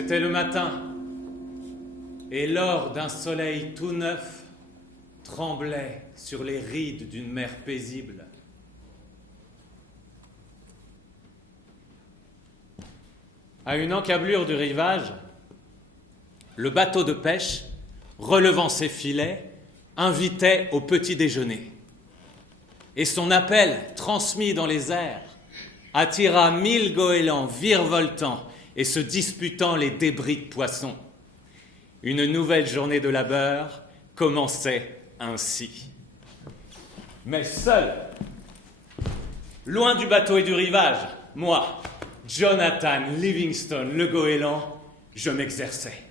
C'était le matin, et l'or d'un soleil tout neuf tremblait sur les rides d'une mer paisible. À une encablure du rivage, le bateau de pêche, relevant ses filets, invitait au petit déjeuner. Et son appel, transmis dans les airs, attira 1000 goélands virevoltant et se disputant les débris de poissons. Une nouvelle journée de labeur commençait ainsi. Mais seul, loin du bateau et du rivage, moi, Jonathan Livingstone, le goéland, je m'exerçais.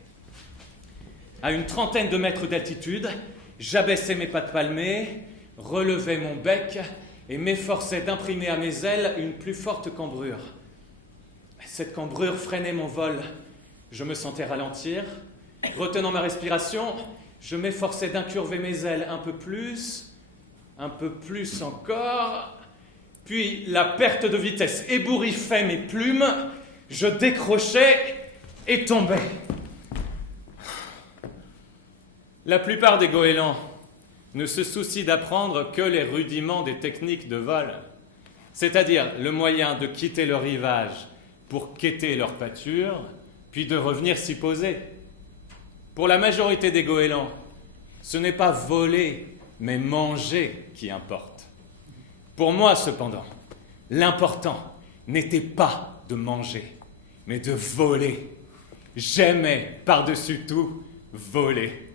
À une trentaine de mètres d'altitude, j'abaissais mes pattes palmées, relevais mon bec et m'efforçais d'imprimer à mes ailes une plus forte cambrure. Cette cambrure freinait mon vol. Je me sentais ralentir. Retenant ma respiration, je m'efforçais d'incurver mes ailes un peu plus encore. Puis la perte de vitesse ébouriffait mes plumes. Je décrochais et tombais. La plupart des goélands ne se soucient d'apprendre que les rudiments des techniques de vol, c'est-à-dire le moyen de quitter le rivage pour quêter leur pâture, puis de revenir s'y poser. Pour la majorité des goélands, ce n'est pas voler, mais manger qui importe. Pour moi, cependant, l'important n'était pas de manger, mais de voler. J'aimais, par-dessus tout, voler.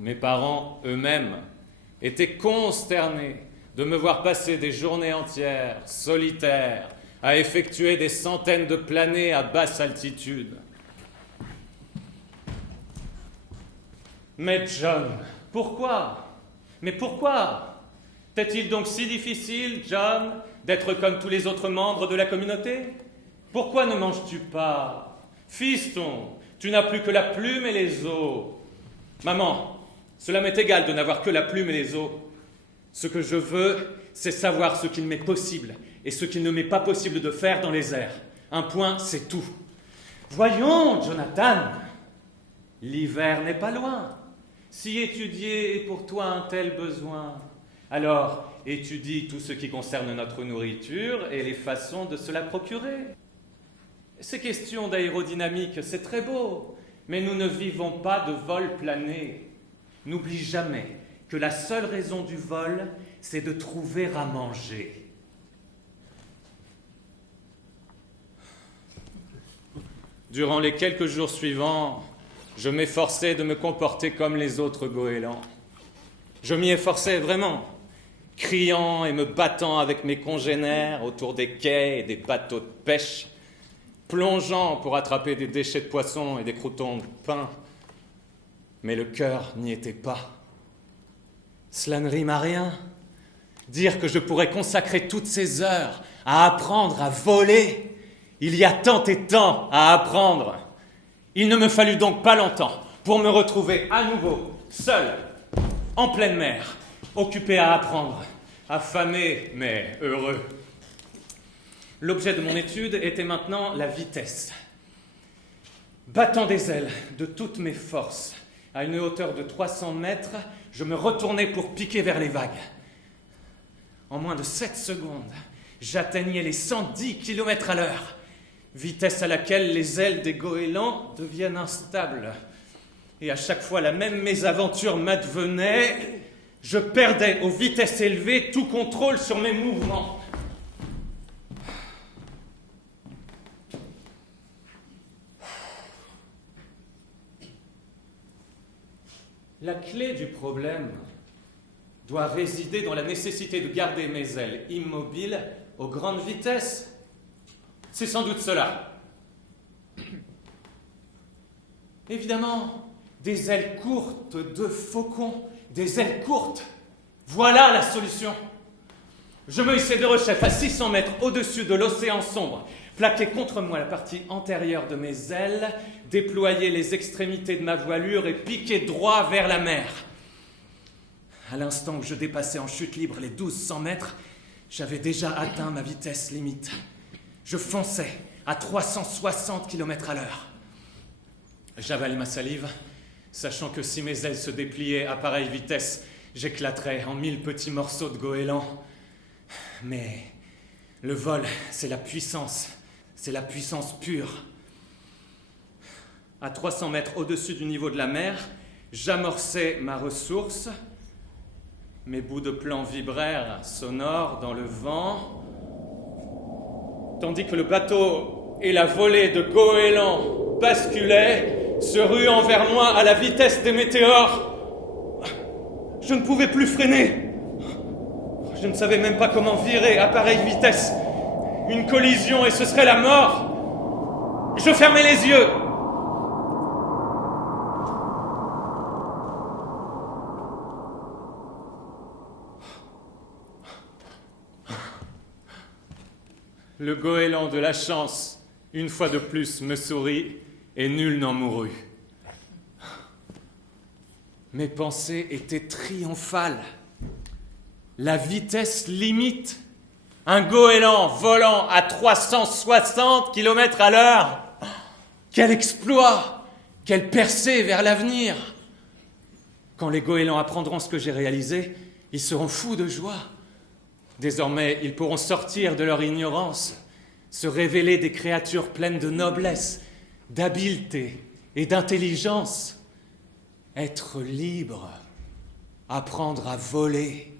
Mes parents eux-mêmes étaient consternés de me voir passer des journées entières, solitaires, à effectuer des centaines de planées à basse altitude. Mais John, pourquoi? Mais pourquoi? Est-il donc si difficile, John, d'être comme tous les autres membres de la communauté? Pourquoi ne manges-tu pas? Fiston, tu n'as plus que la plume et les os. Maman, cela m'est égal de n'avoir que la plume et les os. Ce que je veux, c'est savoir ce qu'il m'est possible et ce qu'il ne m'est pas possible de faire dans les airs. Un point, c'est tout. Voyons, Jonathan, l'hiver n'est pas loin. Si étudier est pour toi un tel besoin, alors étudie tout ce qui concerne notre nourriture et les façons de se la procurer. Ces questions d'aérodynamique, c'est très beau, mais nous ne vivons pas de vol plané. N'oublie jamais que la seule raison du vol, c'est de trouver à manger. Durant les quelques jours suivants, je m'efforçais de me comporter comme les autres goélands. Je m'y efforçais vraiment, criant et me battant avec mes congénères autour des quais et des bateaux de pêche, plongeant pour attraper des déchets de poissons et des croûtons de pain. Mais le cœur n'y était pas. Cela ne rime à rien. Dire que je pourrais consacrer toutes ces heures à apprendre à voler, il y a tant et tant à apprendre. Il ne me fallut donc pas longtemps pour me retrouver à nouveau, seul, en pleine mer, occupé à apprendre, affamé mais heureux. L'objet de mon étude était maintenant la vitesse. Battant des ailes de toutes mes forces, à une hauteur de 300 mètres, je me retournai pour piquer vers les vagues. En moins de 7 secondes, j'atteignais les 110 km à l'heure, vitesse à laquelle les ailes des goélands deviennent instables. Et à chaque fois, la même mésaventure m'advenait. Je perdais aux vitesses élevées tout contrôle sur mes mouvements. La clé du problème doit résider dans la nécessité de garder mes ailes immobiles aux grandes vitesses. C'est sans doute cela. Évidemment, des ailes courtes de faucon, des ailes courtes. Voilà la solution. Je me hissai de rechef à 600 mètres au-dessus de l'océan sombre, plaquai contre moi la partie antérieure de mes ailes, déployai les extrémités de ma voilure et piquai droit vers la mer. À l'instant où je dépassais en chute libre les 1200 mètres, j'avais déjà atteint ma vitesse limite. Je fonçais, à 360 km/h. J'avale ma salive, sachant que si mes ailes se dépliaient à pareille vitesse, j'éclaterais en 1000 petits morceaux de goéland. Mais le vol, c'est la puissance pure. À 300 mètres au-dessus du niveau de la mer, j'amorçais ma ressource. Mes bouts de plan vibrèrent sonores dans le vent, tandis que le bateau et la volée de goélands basculaient, se ruant vers moi à la vitesse des météores. Je ne pouvais plus freiner. Je ne savais même pas comment virer à pareille vitesse. Une collision et ce serait la mort. Je fermais les yeux. Le goéland de la chance, une fois de plus, me sourit, et nul n'en mourut. Mes pensées étaient triomphales. La vitesse limite. Un goéland volant à 360 km/h. Quel exploit! Quelle percée vers l'avenir! Quand les goélands apprendront ce que j'ai réalisé, ils seront fous de joie. Désormais, ils pourront sortir de leur ignorance, se révéler des créatures pleines de noblesse, d'habileté et d'intelligence. Être libre, apprendre à voler.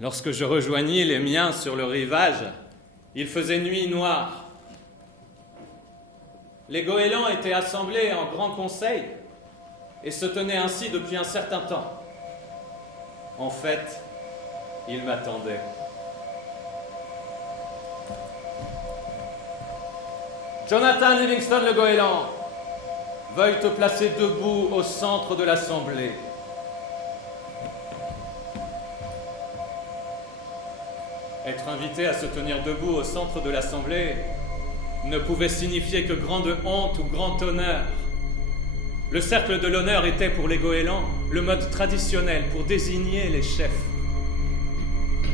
Lorsque je rejoignis les miens sur le rivage, il faisait nuit noire. Les goélands étaient assemblés en grand conseil et se tenaient ainsi depuis un certain temps. En fait, ils m'attendaient. Jonathan Livingston le goéland, veuille te placer debout au centre de l'assemblée. Être invité à se tenir debout au centre de l'assemblée ne pouvait signifier que grande honte ou grand honneur. Le cercle de l'honneur était pour les goélands le mode traditionnel pour désigner les chefs.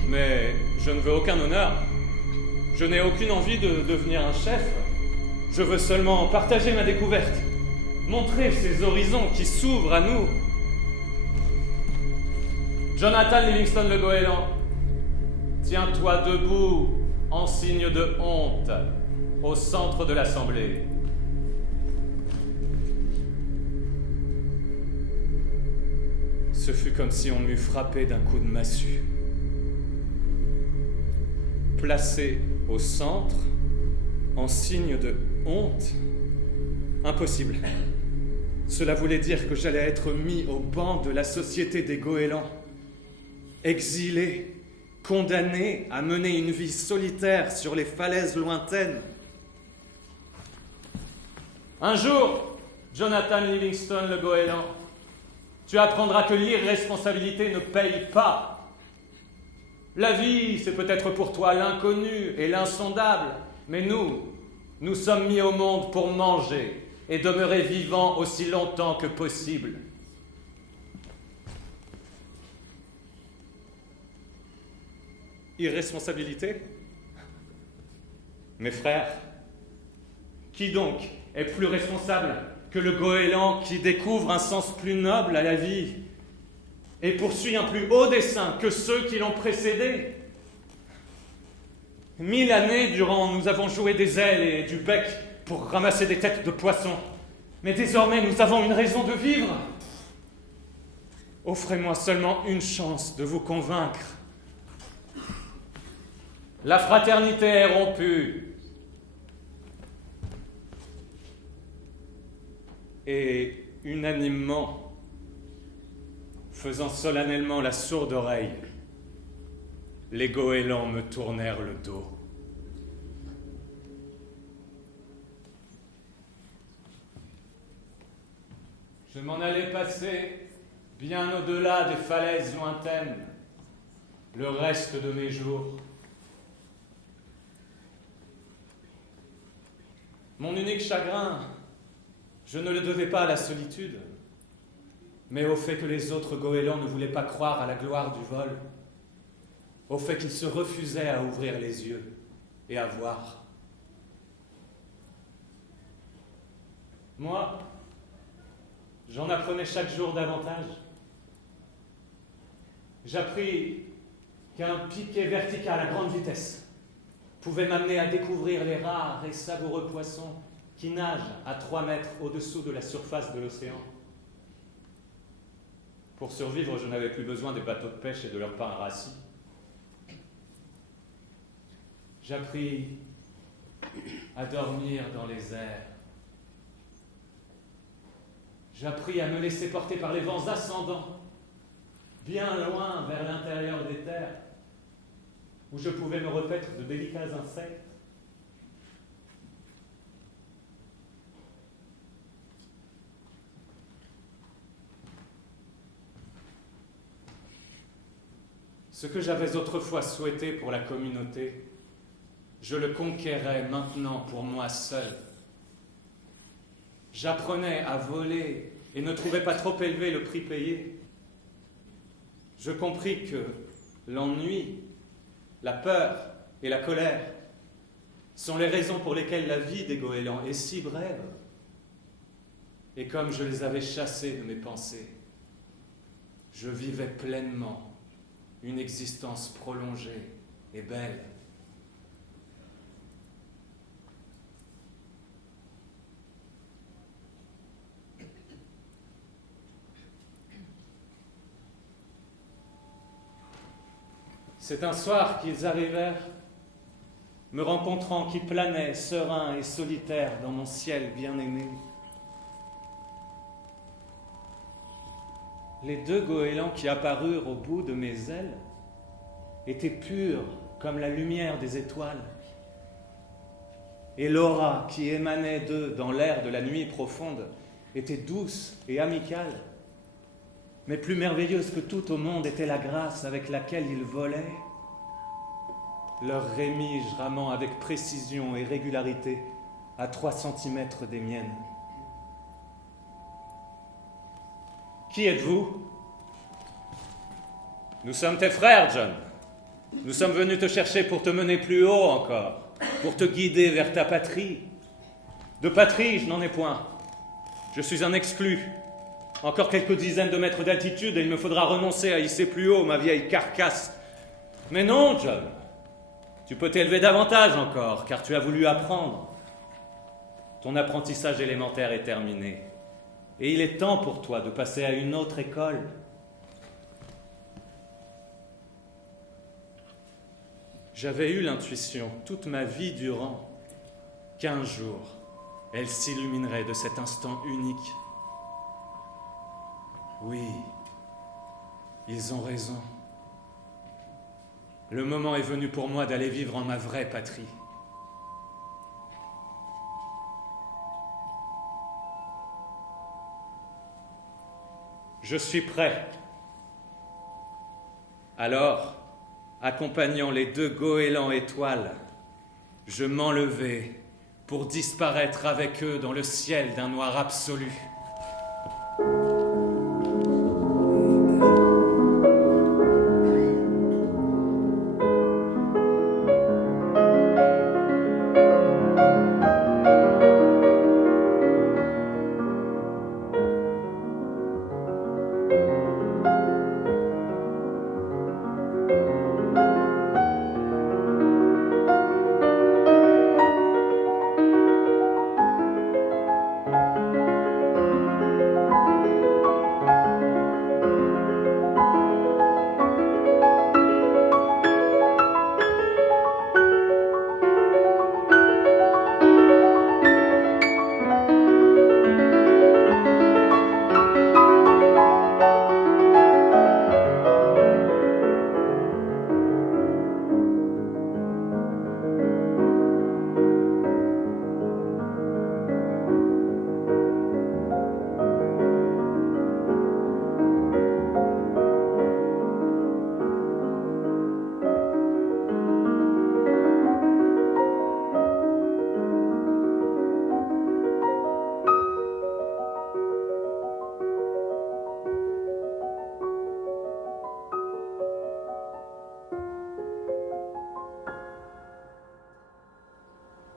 Mais je ne veux aucun honneur. Je n'ai aucune envie de devenir un chef. Je veux seulement partager ma découverte, montrer ces horizons qui s'ouvrent à nous. Jonathan Livingston le goéland, tiens-toi debout en signe de honte au centre de l'assemblée. Ce fut comme si on m'eût frappé d'un coup de massue. Placé au centre, en signe de honte, impossible. Cela voulait dire que j'allais être mis au banc de la société des goélands, exilé, condamné à mener une vie solitaire sur les falaises lointaines. Un jour, Jonathan Livingston le goéland, tu apprendras que l'irresponsabilité ne paye pas. La vie, c'est peut-être pour toi l'inconnu et l'insondable, mais nous sommes mis au monde pour manger et demeurer vivants aussi longtemps que possible. Irresponsabilité? Mes frères, qui donc est plus responsable que le goéland qui découvre un sens plus noble à la vie et poursuit un plus haut dessein que ceux qui l'ont précédé? 1000 années durant, nous avons joué des ailes et du bec pour ramasser des têtes de poissons. Mais désormais, nous avons une raison de vivre. Offrez-moi seulement une chance de vous convaincre. La fraternité est rompue. Et unanimement, faisant solennellement la sourde oreille, les goélands me tournèrent le dos. Je m'en allais passer bien au-delà des falaises lointaines, le reste de mes jours. Mon unique chagrin, je ne le devais pas à la solitude, mais au fait que les autres goélands ne voulaient pas croire à la gloire du vol. au fait qu'ils se refusaient à ouvrir les yeux et à voir. Moi, j'en apprenais chaque jour davantage. J'appris qu'un piquet vertical à grande vitesse pouvait m'amener à découvrir les rares et savoureux poissons qui nagent à 3 mètres au-dessous de la surface de l'océan. Pour survivre, je n'avais plus besoin des bateaux de pêche et de leur pain rassis. J'appris à dormir dans les airs. J'appris à me laisser porter par les vents ascendants, bien loin vers l'intérieur des terres, où je pouvais me repaître de délicats insectes. Ce que j'avais autrefois souhaité pour la communauté, je le conquérais maintenant pour moi seul. J'apprenais à voler et ne trouvais pas trop élevé le prix payé. Je compris que l'ennui, la peur et la colère sont les raisons pour lesquelles la vie des goélands est si brève. Et comme je les avais chassés de mes pensées, je vivais pleinement une existence prolongée et belle. C'est un soir qu'ils arrivèrent, me rencontrant qui planait, serein et solitaire dans mon ciel bien-aimé. Les 2 goélands qui apparurent au bout de mes ailes étaient purs comme la lumière des étoiles. Et l'aura qui émanait d'eux dans l'air de la nuit profonde était douce et amicale. Mais plus merveilleuse que tout au monde était la grâce avec laquelle ils volaient. Leurs rémiges ramant avec précision et régularité à 3 centimètres des miennes. Qui êtes-vous ? Nous sommes tes frères, John. Nous sommes venus te chercher pour te mener plus haut encore, pour te guider vers ta patrie. De patrie, je n'en ai point. Je suis un exclu. Encore quelques dizaines de mètres d'altitude et il me faudra renoncer à hisser plus haut ma vieille carcasse. Mais non, John. Tu peux t'élever davantage encore, car tu as voulu apprendre. Ton apprentissage élémentaire est terminé. Et il est temps pour toi de passer à une autre école. J'avais eu l'intuition toute ma vie durant qu'un jour, elle s'illuminerait de cet instant unique. Oui, ils ont raison. Le moment est venu pour moi d'aller vivre en ma vraie patrie. Je suis prêt. Alors, accompagnant les 2 goélands étoiles, je m'enlevai pour disparaître avec eux dans le ciel d'un noir absolu.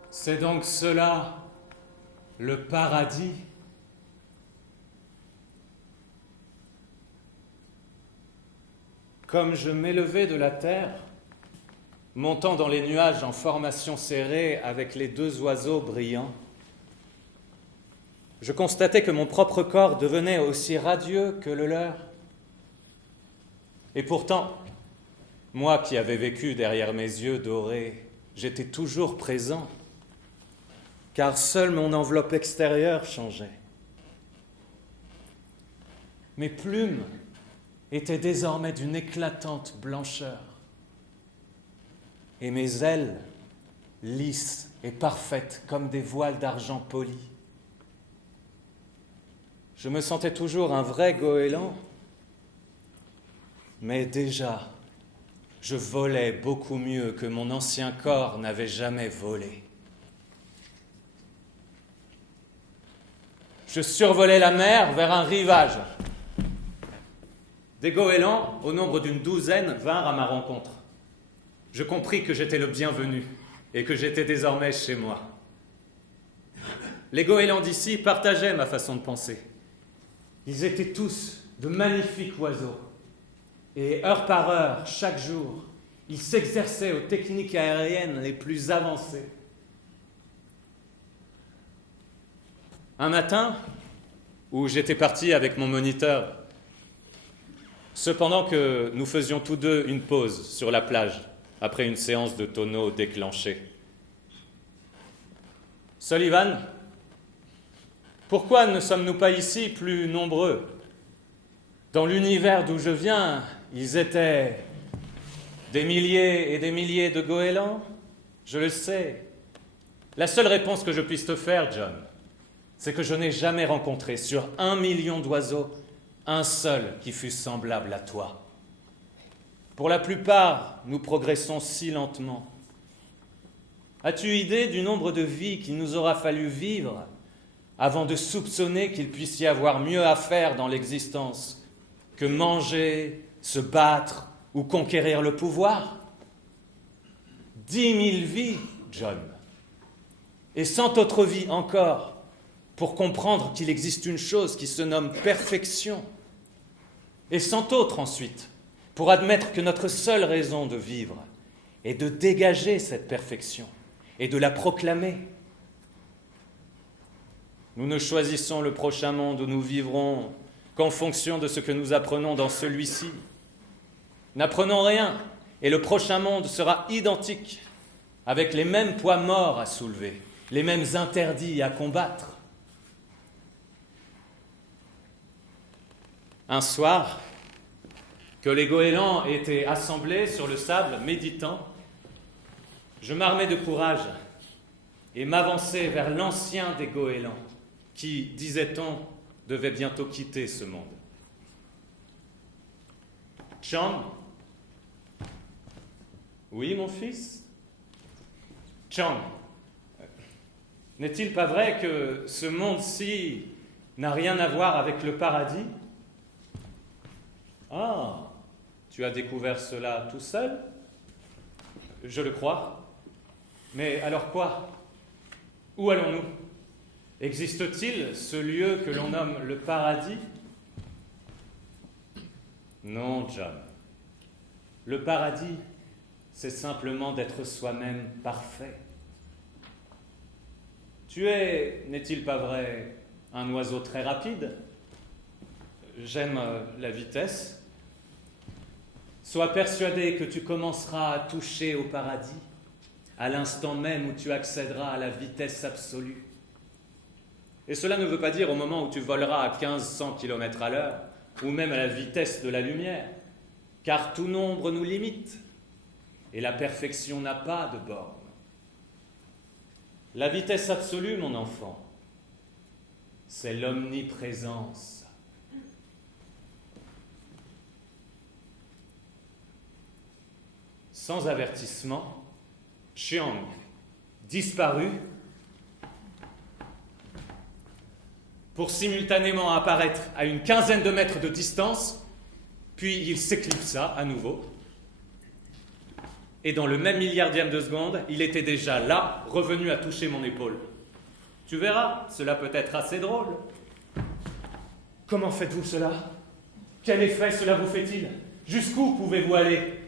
C'est donc cela, le paradis. Comme je m'élevais de la terre, montant dans les nuages en formation serrée avec les deux oiseaux brillants, je constatais que mon propre corps devenait aussi radieux que le leur. Et pourtant, moi qui avais vécu derrière mes yeux dorés, j'étais toujours présent, car seule mon enveloppe extérieure changeait. Mes plumes étaient désormais d'une éclatante blancheur, et mes ailes, lisses et parfaites comme des voiles d'argent poli. Je me sentais toujours un vrai goéland, mais déjà, je volais beaucoup mieux que mon ancien corps n'avait jamais volé. Je survolais la mer vers un rivage. Des goélands, au nombre d'une douzaine, vinrent à ma rencontre. Je compris que j'étais le bienvenu et que j'étais désormais chez moi. Les goélands d'ici partageaient ma façon de penser. Ils étaient tous de magnifiques oiseaux. Et heure par heure, chaque jour, ils s'exerçaient aux techniques aériennes les plus avancées. Un matin, où j'étais parti avec mon moniteur, cependant que nous faisions tous deux une pause sur la plage, après une séance de tonneau déclenchée. « Sullivan, pourquoi ne sommes-nous pas ici plus nombreux ? Dans l'univers d'où je viens, ils étaient des milliers et des milliers de goélands, je le sais. La seule réponse que je puisse te faire, John, c'est que je n'ai jamais rencontré sur 1 million d'oiseaux un seul qui fût semblable à toi. Pour la plupart, nous progressons si lentement. As-tu idée du nombre de vies qu'il nous aura fallu vivre avant de soupçonner qu'il puisse y avoir mieux à faire dans l'existence que manger, se battre ou conquérir le pouvoir? 10 000 vies, John. Et 100 autres vies encore pour comprendre qu'il existe une chose qui se nomme perfection. Et 100 autres ensuite pour admettre que notre seule raison de vivre est de dégager cette perfection et de la proclamer. Nous ne choisissons le prochain monde où nous vivrons qu'en fonction de ce que nous apprenons dans celui-ci. N'apprenons rien, et le prochain monde sera identique, avec les mêmes poids morts à soulever, les mêmes interdits à combattre. Un soir, que les goélands étaient assemblés sur le sable, méditant, je m'armai de courage et m'avançai vers l'ancien des goélands, qui, disait-on, devait bientôt quitter ce monde. Chang? Oui, mon fils? Chang, n'est-il pas vrai que ce monde-ci n'a rien à voir avec le paradis? Ah, tu as découvert cela tout seul? Je le crois. Mais alors quoi? Où allons-nous? Existe-t-il ce lieu que l'on nomme le paradis? Non, John. Le paradis, c'est simplement d'être soi-même parfait. Tu es, n'est-il pas vrai, un oiseau très rapide? J'aime la vitesse. Sois persuadé que tu commenceras à toucher au paradis à l'instant même où tu accéderas à la vitesse absolue. Et cela ne veut pas dire au moment où tu voleras à 1500 km à l'heure, ou même à la vitesse de la lumière, car tout nombre nous limite, et la perfection n'a pas de borne. La vitesse absolue, mon enfant, c'est l'omniprésence. Sans avertissement, Chiang disparut pour simultanément apparaître à une quinzaine de mètres de distance, puis il s'éclipsa à nouveau. Et dans le même milliardième de seconde, il était déjà là, revenu à toucher mon épaule. Tu verras, cela peut être assez drôle. Comment faites-vous cela? Quel effet cela vous fait-il? Jusqu'où pouvez-vous aller?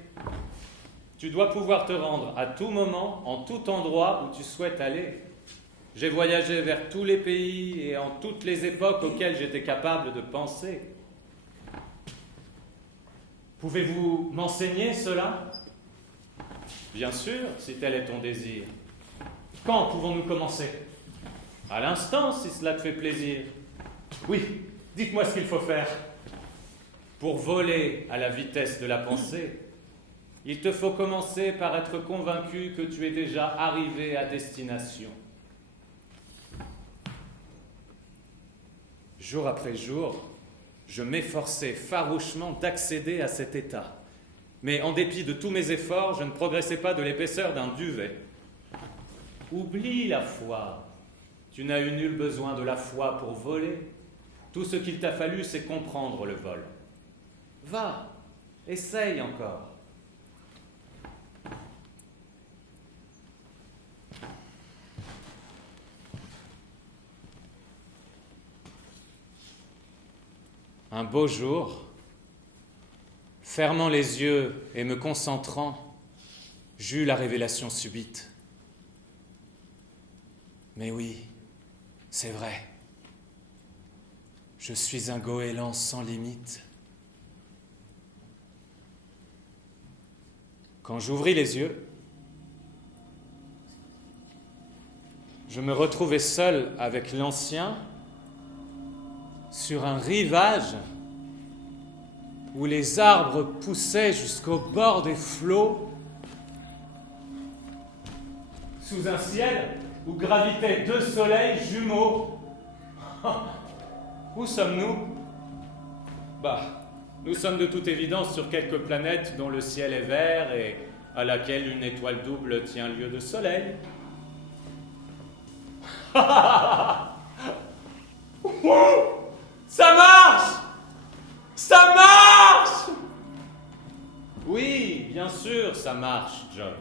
Tu dois pouvoir te rendre à tout moment, en tout endroit où tu souhaites aller. J'ai voyagé vers tous les pays et en toutes les époques auxquelles j'étais capable de penser. Pouvez-vous m'enseigner cela? Bien sûr, si tel est ton désir. Quand pouvons-nous commencer? À l'instant, si cela te fait plaisir. Oui, dites-moi ce qu'il faut faire. Pour voler à la vitesse de la pensée, il te faut commencer par être convaincu que tu es déjà arrivé à destination. Jour après jour, je m'efforçais farouchement d'accéder à cet état. Mais en dépit de tous mes efforts, je ne progressais pas de l'épaisseur d'un duvet. Oublie la foi. Tu n'as eu nul besoin de la foi pour voler. Tout ce qu'il t'a fallu, c'est comprendre le vol. Va, essaye encore. Un beau jour, fermant les yeux et me concentrant, j'eus la révélation subite. Mais oui, c'est vrai. Je suis un goéland sans limite. Quand j'ouvris les yeux, je me retrouvais seul avec l'ancien sur un rivage où les arbres poussaient jusqu'au bord des flots, sous un ciel où gravitaient deux soleils jumeaux. Où sommes-nous? Nous sommes de toute évidence sur quelques planètes dont le ciel est vert et à laquelle une étoile double tient lieu de soleil. Ça marche! Ça marche! Oui, bien sûr, ça marche, John.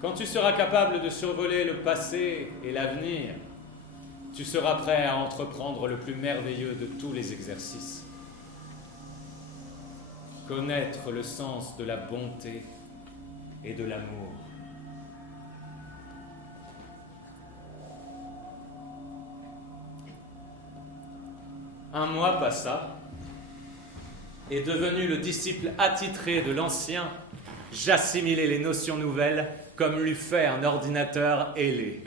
Quand tu seras capable de survoler le passé et l'avenir, tu seras prêt à entreprendre le plus merveilleux de tous les exercices. Connaître le sens de la bonté et de l'amour. Un mois passa, et devenu le disciple attitré de l'ancien, j'assimilais les notions nouvelles comme l'eût fait un ordinateur ailé.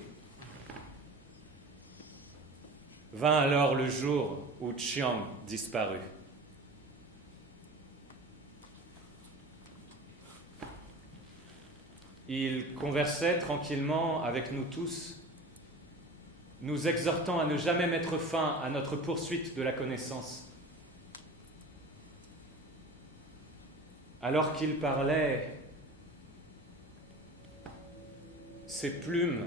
Vint alors le jour où Chiang disparut. Il conversait tranquillement avec nous tous, nous exhortant à ne jamais mettre fin à notre poursuite de la connaissance. Alors qu'il parlait, ses plumes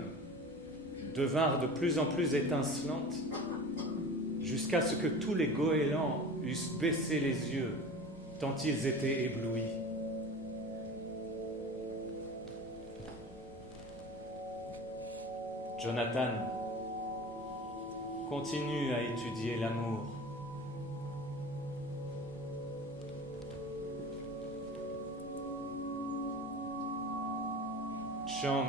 devinrent de plus en plus étincelantes, jusqu'à ce que tous les goélands eussent baissé les yeux, tant ils étaient éblouis. Jonathan continue à étudier l'amour. Chiang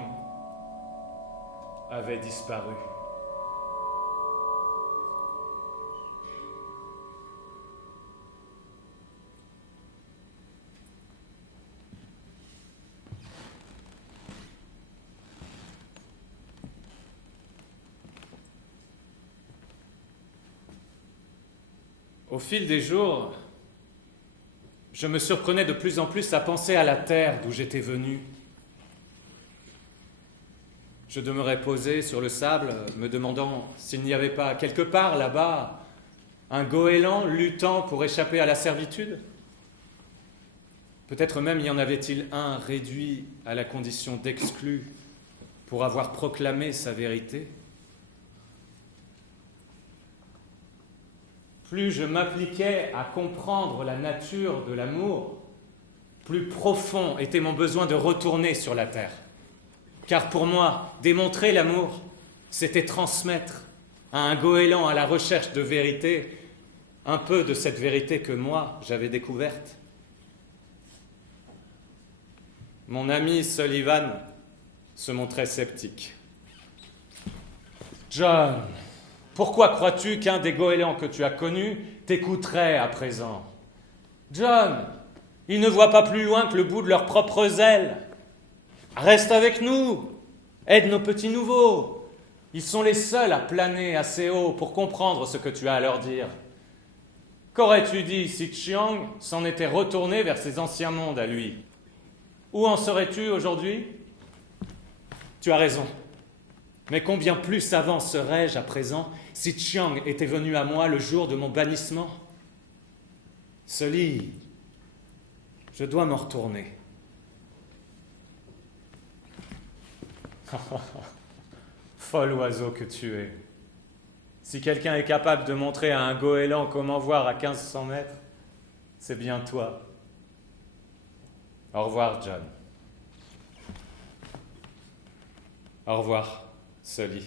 avait disparu. Au fil des jours, je me surprenais de plus en plus à penser à la terre d'où j'étais venu. Je demeurais posé sur le sable, me demandant s'il n'y avait pas quelque part là-bas un goéland luttant pour échapper à la servitude. Peut-être même y en avait-il un réduit à la condition d'exclu pour avoir proclamé sa vérité. Plus je m'appliquais à comprendre la nature de l'amour, plus profond était mon besoin de retourner sur la terre. Car pour moi, démontrer l'amour, c'était transmettre à un goéland à la recherche de vérité un peu de cette vérité que moi, j'avais découverte. Mon ami Sullivan se montrait sceptique. « John, pourquoi crois-tu qu'un des goélands que tu as connus t'écouterait à présent ? John, ils ne voient pas plus loin que le bout de leurs propres ailes. Reste avec nous, aide nos petits nouveaux. Ils sont les seuls à planer assez haut pour comprendre ce que tu as à leur dire. Qu'aurais-tu dit si Chiang s'en était retourné vers ses anciens mondes à lui ? Où en serais-tu aujourd'hui ? Tu as raison. Mais combien plus savant serais-je à présent si Chiang était venu à moi le jour de mon bannissement ? Sully, je dois m'en retourner. Fol oiseau que tu es. Si quelqu'un est capable de montrer à un goéland comment voir à 1500 mètres, c'est bien toi. Au revoir, John. Au revoir, Sully.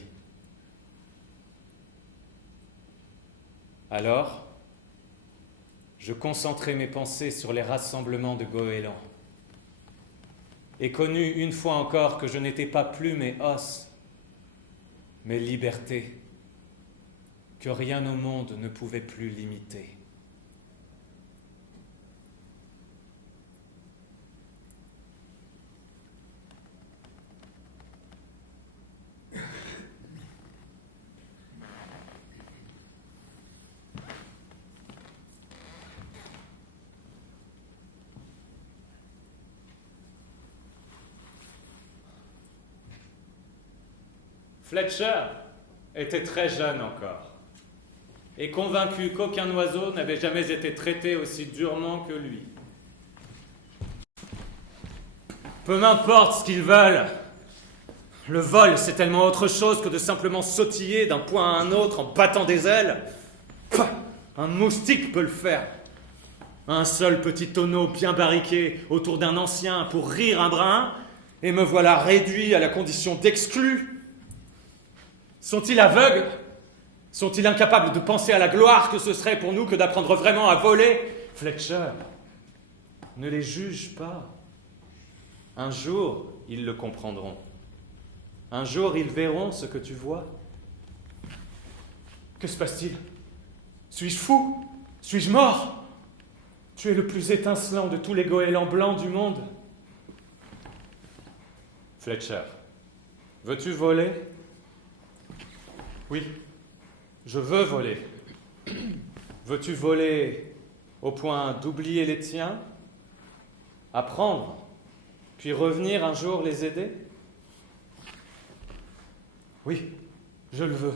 Alors, je concentrai mes pensées sur les rassemblements de goélands et connus une fois encore que je n'étais pas plume et os, mais liberté, que rien au monde ne pouvait plus limiter. Fletcher était très jeune encore, et convaincu qu'aucun oiseau n'avait jamais été traité aussi durement que lui. Peu m'importe ce qu'ils veulent, le vol c'est tellement autre chose que de simplement sautiller d'un point à un autre en battant des ailes. Pouah, un moustique peut le faire. Un seul petit tonneau bien barriqué autour d'un ancien pour rire un brin, et me voilà réduit à la condition d'exclu. Sont-ils aveugles ? Sont-ils incapables de penser à la gloire que ce serait pour nous que d'apprendre vraiment à voler ? Fletcher, ne les juge pas. Un jour, ils le comprendront. Un jour, ils verront ce que tu vois. Que se passe-t-il ? Suis-je fou ? Suis-je mort ? Tu es le plus étincelant de tous les goélands blancs du monde. Fletcher, veux-tu voler ? Oui, je veux voler. Veux-tu voler au point d'oublier les tiens, apprendre, puis revenir un jour les aider ? Oui, je le veux.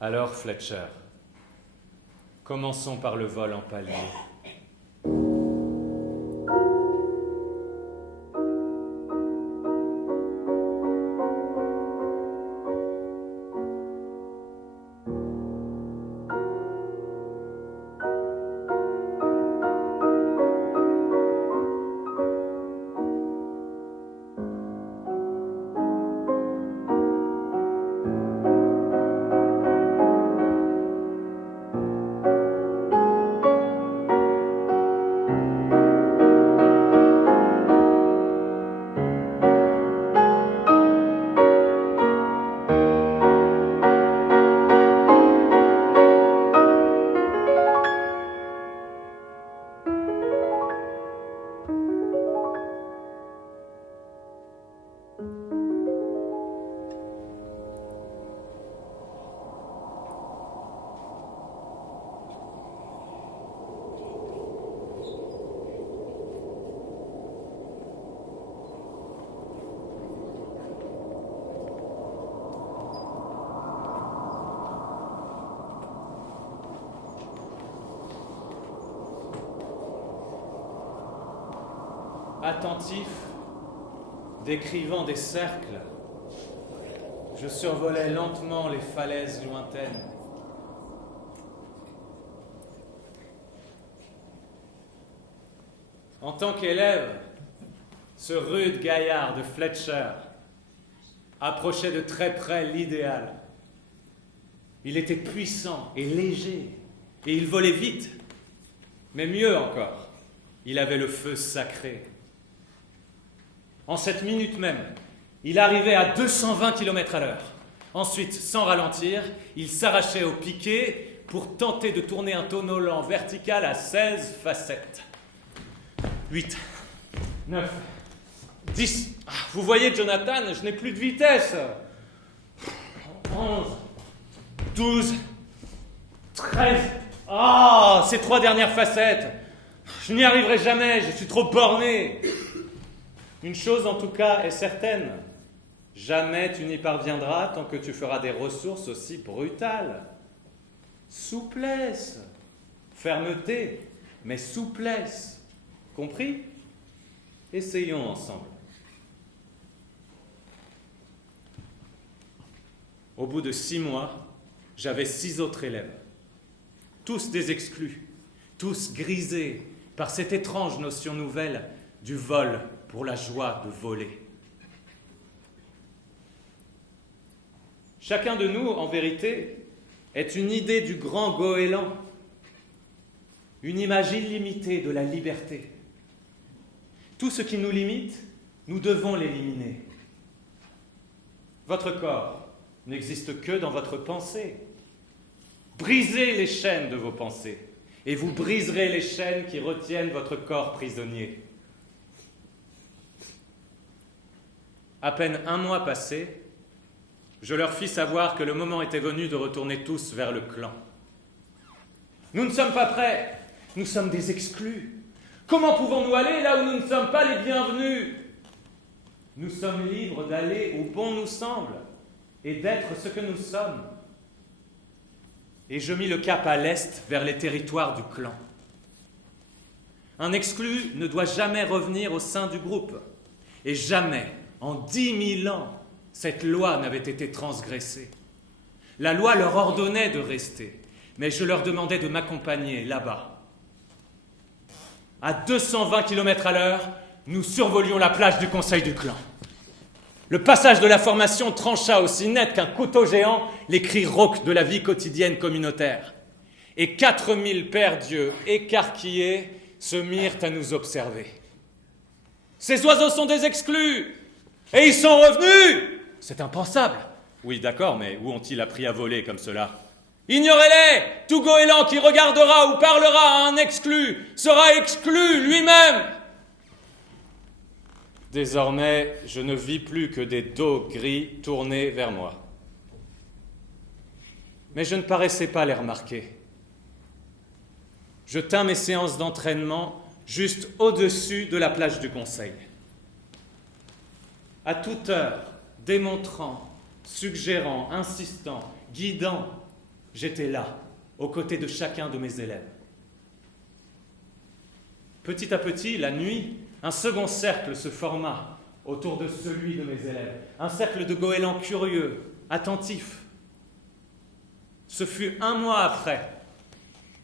Alors, Fletcher, commençons par le vol en palier. Attentif, décrivant des cercles, je survolais lentement les falaises lointaines. En tant qu'élève, ce rude gaillard de Fletcher approchait de très près l'idéal. Il était puissant et léger, et il volait vite. Mais mieux encore, il avait le feu sacré. En cette minute même, il arrivait à 220 km/h. Ensuite, sans ralentir, il s'arrachait au piquet pour tenter de tourner un tonneau lent vertical à 16 facettes. 8, 9, 10. Vous voyez, Jonathan, je n'ai plus de vitesse. 11, 12, 13. Ces 3 dernières facettes. Je n'y arriverai jamais, je suis trop borné. Une chose en tout cas est certaine. Jamais tu n'y parviendras tant que tu feras des ressources aussi brutales. Souplesse, fermeté, mais souplesse. Compris? Essayons ensemble. Au bout de 6 mois, j'avais 6 autres élèves. Tous des exclus, tous grisés par cette étrange notion nouvelle du vol pour la joie de voler. Chacun de nous, en vérité, est une idée du grand goéland, une image illimitée de la liberté. Tout ce qui nous limite, nous devons l'éliminer. Votre corps n'existe que dans votre pensée. Brisez les chaînes de vos pensées, et vous briserez les chaînes qui retiennent votre corps prisonnier. À peine 1 mois passé, je leur fis savoir que le moment était venu de retourner tous vers le clan. Nous ne sommes pas prêts, nous sommes des exclus. Comment pouvons-nous aller là où nous ne sommes pas les bienvenus? Nous sommes libres d'aller où bon nous semble et d'être ce que nous sommes. Et je mis le cap à l'est vers les territoires du clan. Un exclu ne doit jamais revenir au sein du groupe. Et jamais, en 10 000 ans, cette loi n'avait été transgressée. La loi leur ordonnait de rester, mais je leur demandais de m'accompagner là-bas. À 220 km/h, nous survolions la plage du conseil du clan. Le passage de la formation trancha aussi net qu'un couteau géant les cris rauques de la vie quotidienne communautaire. Et 4000 pères dieux écarquillés se mirent à nous observer. Ces oiseaux sont des exclus, et ils sont revenus. C'est impensable. Oui, d'accord, mais où ont-ils appris à voler comme cela? Ignorez-les! Tout goéland qui regardera ou parlera à un exclu sera exclu lui-même. Désormais, je ne vis plus que des dos gris tournés vers moi. Mais je ne paraissais pas les remarquer. Je tins mes séances d'entraînement juste au-dessus de la plage du Conseil. À toute heure, démontrant, suggérant, insistant, guidant, j'étais là, aux côtés de chacun de mes élèves. Petit à petit, la nuit, un second cercle se forma autour de celui de mes élèves, un cercle de goélands curieux, attentifs. Ce fut 1 mois après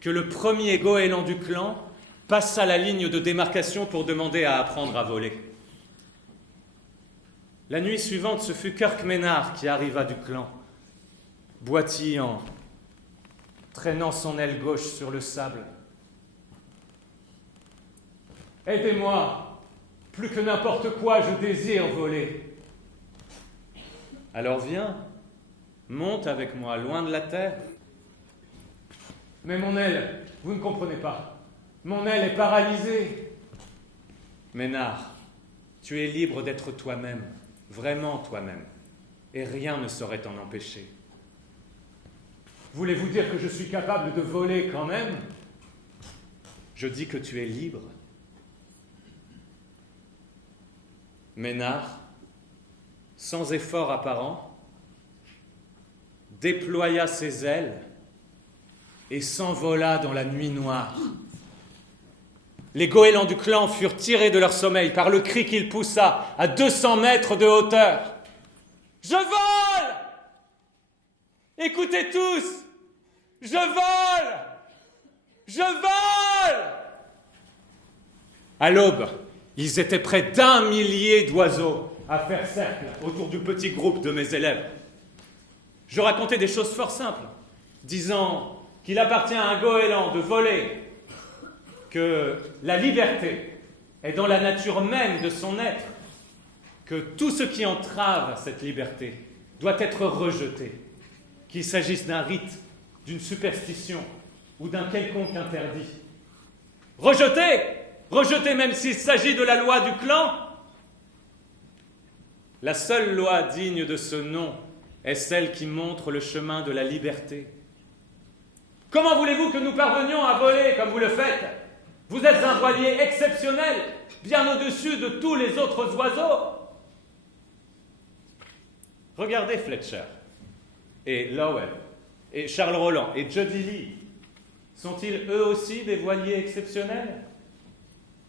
que le premier goéland du clan passa la ligne de démarcation pour demander à apprendre à voler. La nuit suivante, ce fut Kirk Ménard qui arriva du clan, boitillant, traînant son aile gauche sur le sable. « Aidez-moi, plus que n'importe quoi, je désire voler. » « Alors viens, monte avec moi, loin de la terre. »« Mais mon aile, vous ne comprenez pas, mon aile est paralysée. »« Ménard, tu es libre d'être toi-même, vraiment toi-même, et rien ne saurait t'en empêcher. »« Voulez-vous dire que je suis capable de voler quand même ? » ?»« Je dis que tu es libre. » Ménard, sans effort apparent, déploya ses ailes et s'envola dans la nuit noire. Les goélands du clan furent tirés de leur sommeil par le cri qu'il poussa à 200 mètres de hauteur. « Je vole ! Écoutez tous ! Je vole ! Je vole !» À l'aube, ils étaient près d'1 millier d'oiseaux à faire cercle autour du petit groupe de mes élèves. Je racontais des choses fort simples, disant qu'il appartient à un goéland de voler, que la liberté est dans la nature même de son être, que tout ce qui entrave cette liberté doit être rejeté, qu'il s'agisse d'un rite, d'une superstition ou d'un quelconque interdit. Rejeté, rejeté même s'il s'agit de la loi du clan. La seule loi digne de ce nom est celle qui montre le chemin de la liberté. Comment voulez-vous que nous parvenions à voler comme vous le faites? Vous êtes un voilier exceptionnel, bien au-dessus de tous les autres oiseaux. Regardez Fletcher, et Lowell, et Charles Roland, et Jody Lee. Sont-ils eux aussi des voiliers exceptionnels?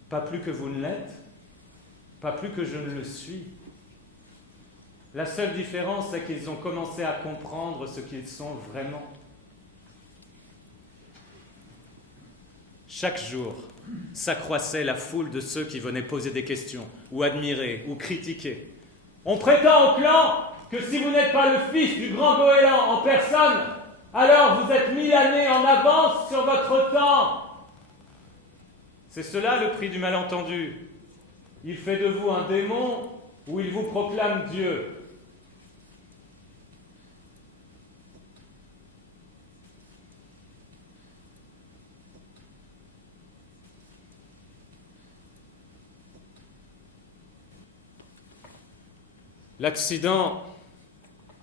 Pas plus que vous ne l'êtes, pas plus que je ne le suis. La seule différence, c'est qu'ils ont commencé à comprendre ce qu'ils sont vraiment. Chaque jour, s'accroissait la foule de ceux qui venaient poser des questions, ou admirer, ou critiquer. On prétend au clan que si vous n'êtes pas le fils du grand goéland en personne, alors vous êtes 1000 années en avance sur votre temps. C'est cela le prix du malentendu. Il fait de vous un démon ou il vous proclame Dieu. L'accident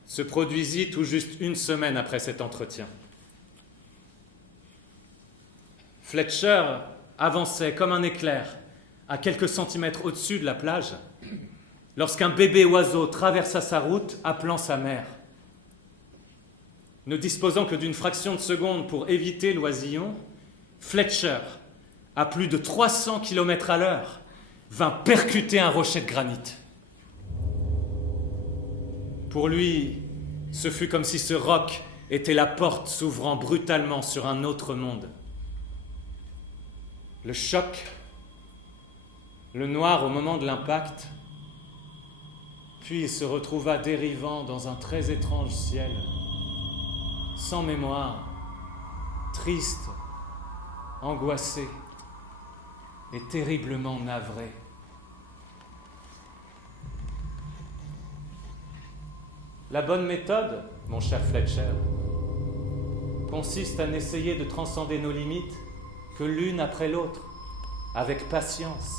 se produisit tout juste 1 semaine après cet entretien. Fletcher avançait comme un éclair à quelques centimètres au-dessus de la plage lorsqu'un bébé oiseau traversa sa route appelant sa mère. Ne disposant que d'une fraction de seconde pour éviter l'oisillon, Fletcher, à plus de 300 km/h, vint percuter un rocher de granit. Pour lui, ce fut comme si ce roc était la porte s'ouvrant brutalement sur un autre monde. Le choc, le noir au moment de l'impact, puis il se retrouva dérivant dans un très étrange ciel, sans mémoire, triste, angoissé et terriblement navré. La bonne méthode, mon cher Fletcher, consiste à n'essayer de transcender nos limites que l'une après l'autre, avec patience.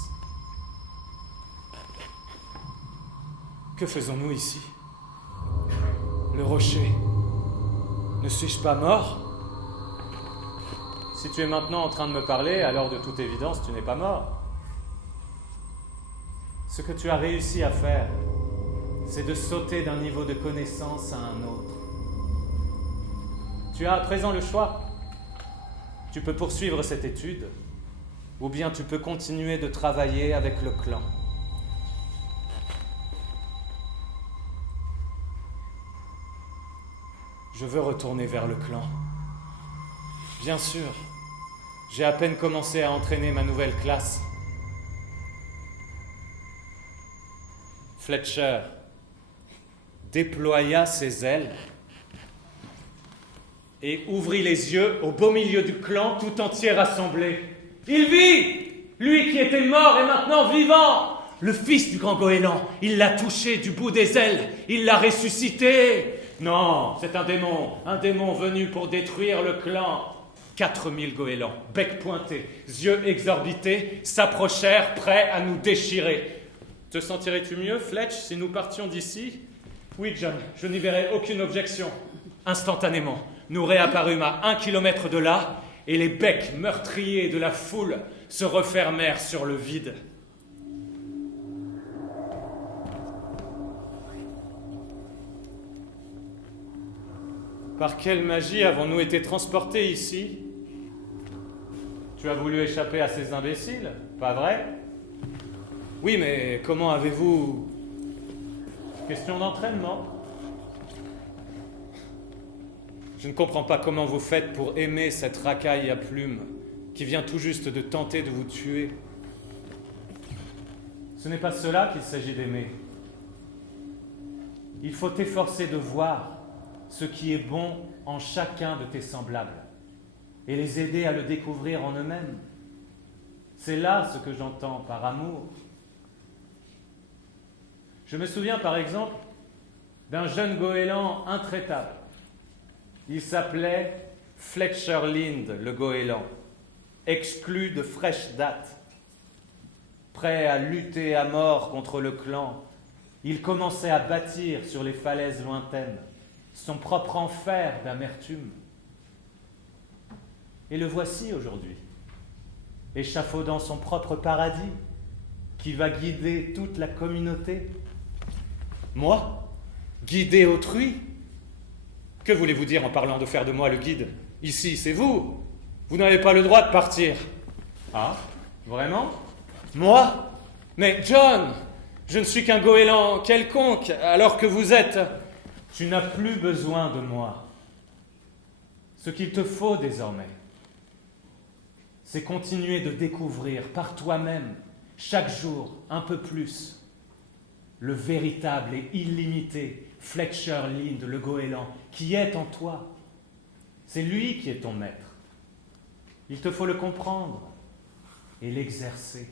Que faisons-nous ici? Le rocher. Ne suis-je pas mort? Si tu es maintenant en train de me parler, alors de toute évidence, tu n'es pas mort. Ce que tu as réussi à faire, c'est de sauter d'un niveau de connaissance à un autre. Tu as à présent le choix. Tu peux poursuivre cette étude, ou bien tu peux continuer de travailler avec le clan. Je veux retourner vers le clan. Bien sûr, j'ai à peine commencé à entraîner ma nouvelle classe. Fletcher déploya ses ailes et ouvrit les yeux au beau milieu du clan tout entier rassemblé. Il vit! Lui qui était mort est maintenant vivant! Le fils du grand goéland, il l'a touché du bout des ailes, il l'a ressuscité! Non, c'est un démon venu pour détruire le clan. 4000 goélands, bec pointé, yeux exorbités, s'approchèrent, prêts à nous déchirer. Te sentirais-tu mieux, Fletch, si nous partions d'ici? Oui, John, je n'y verrai aucune objection. Instantanément, nous réapparûmes à 1 kilomètre de là, et les becs meurtriers de la foule se refermèrent sur le vide. Par quelle magie avons-nous été transportés ici? Tu as voulu échapper à ces imbéciles, pas vrai? Oui, mais comment avez-vous... Question d'entraînement. Je ne comprends pas comment vous faites pour aimer cette racaille à plumes qui vient tout juste de tenter de vous tuer. Ce n'est pas cela qu'il s'agit d'aimer. Il faut t'efforcer de voir ce qui est bon en chacun de tes semblables et les aider à le découvrir en eux-mêmes. C'est là ce que j'entends par amour. Je me souviens par exemple d'un jeune goéland intraitable. Il s'appelait Fletcher Lind, le goéland, exclu de fraîche date. Prêt à lutter à mort contre le clan, il commençait à bâtir sur les falaises lointaines son propre enfer d'amertume. Et le voici aujourd'hui, échafaudant son propre paradis, qui va guider toute la communauté. Moi, guider autrui? Que voulez-vous dire en parlant de faire de moi le guide? Ici, c'est vous. Vous n'avez pas le droit de partir. Ah, vraiment? Moi? Mais John, je ne suis qu'un goéland quelconque, alors que vous êtes... Tu n'as plus besoin de moi. Ce qu'il te faut désormais, c'est continuer de découvrir par toi-même, chaque jour, un peu plus, le véritable et illimité Fletcher Lind, le goéland, qui est en toi. C'est lui qui est ton maître. Il te faut le comprendre et l'exercer.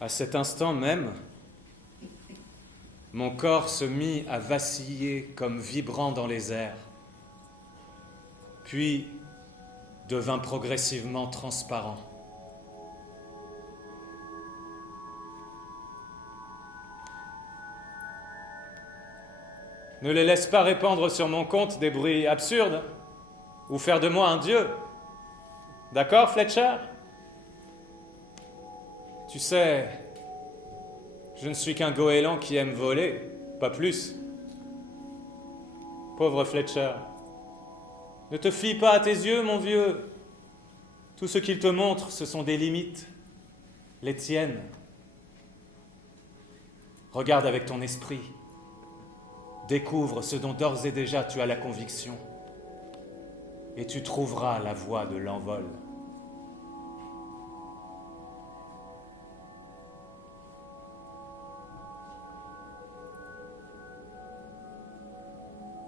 À cet instant même, mon corps se mit à vaciller comme vibrant dans les airs, puis devint progressivement transparent. Ne les laisse pas répandre sur mon compte des bruits absurdes ou faire de moi un dieu. D'accord, Fletcher? Tu sais, je ne suis qu'un goéland qui aime voler, pas plus. Pauvre Fletcher, ne te fie pas à tes yeux, mon vieux. Tout ce qu'il te montre, ce sont des limites, les tiennes. Regarde avec ton esprit. Découvre ce dont d'ores et déjà tu as la conviction. Et tu trouveras la voie de l'envol.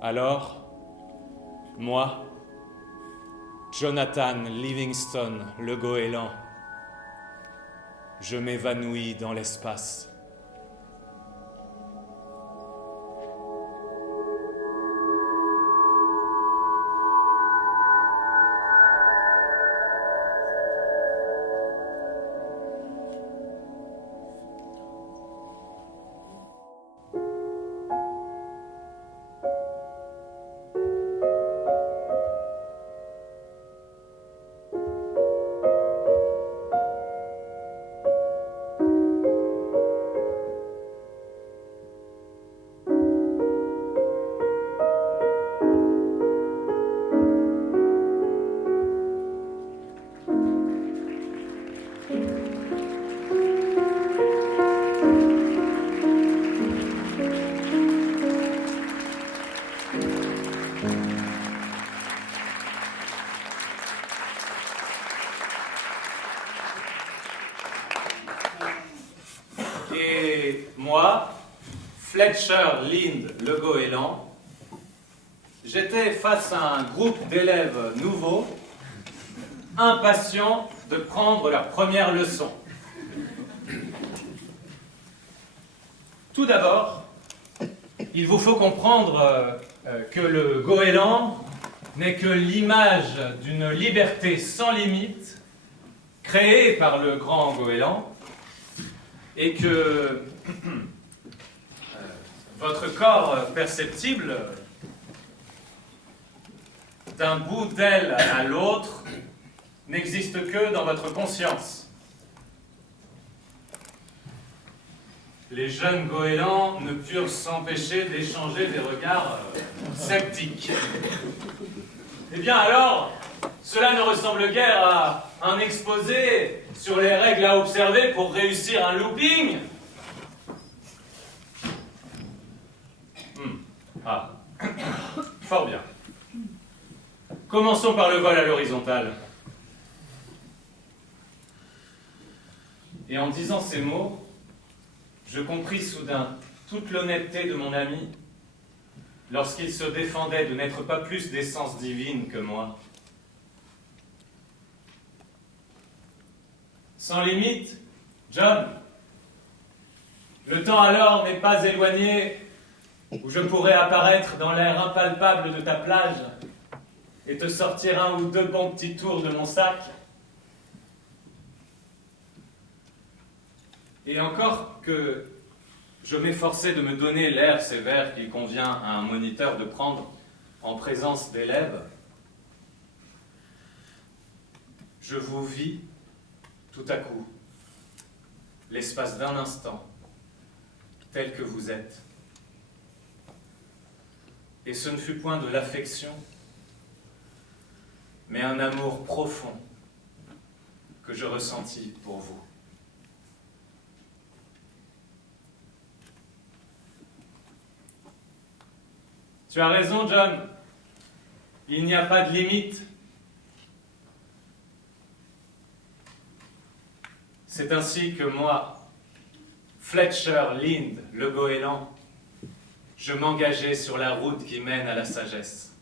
Alors, moi, Jonathan Livingston, le goéland, je m'évanouis dans l'espace. Moi, Fletcher Lind, le goéland, j'étais face à un groupe d'élèves nouveaux, impatients de prendre leur première leçon. Tout d'abord, il vous faut comprendre que le goéland n'est que l'image d'une liberté sans limite créée par le grand goéland et que votre corps perceptible, d'un bout d'aile à l'autre, n'existe que dans votre conscience. Les jeunes goélands ne purent s'empêcher d'échanger des regards sceptiques. Eh bien alors, cela ne ressemble guère à un exposé sur les règles à observer pour réussir un looping. Ah, fort bien. Commençons par le vol à l'horizontale. Et en disant ces mots, je compris soudain toute l'honnêteté de mon ami lorsqu'il se défendait de n'être pas plus d'essence divine que moi. Sans limite, John, le temps alors n'est pas éloigné où je pourrai apparaître dans l'air impalpable de ta plage et te sortir un ou deux bons petits tours de mon sac. Et encore que je m'efforçais de me donner l'air sévère qu'il convient à un moniteur de prendre en présence d'élèves, je vous vis tout à coup, l'espace d'un instant, tel que vous êtes. Et ce ne fut point de l'affection, mais un amour profond que je ressentis pour vous. Tu as raison, John. Il n'y a pas de limite. C'est ainsi que moi, Fletcher Lind, le goéland, je m'engageai sur la route qui mène à la sagesse.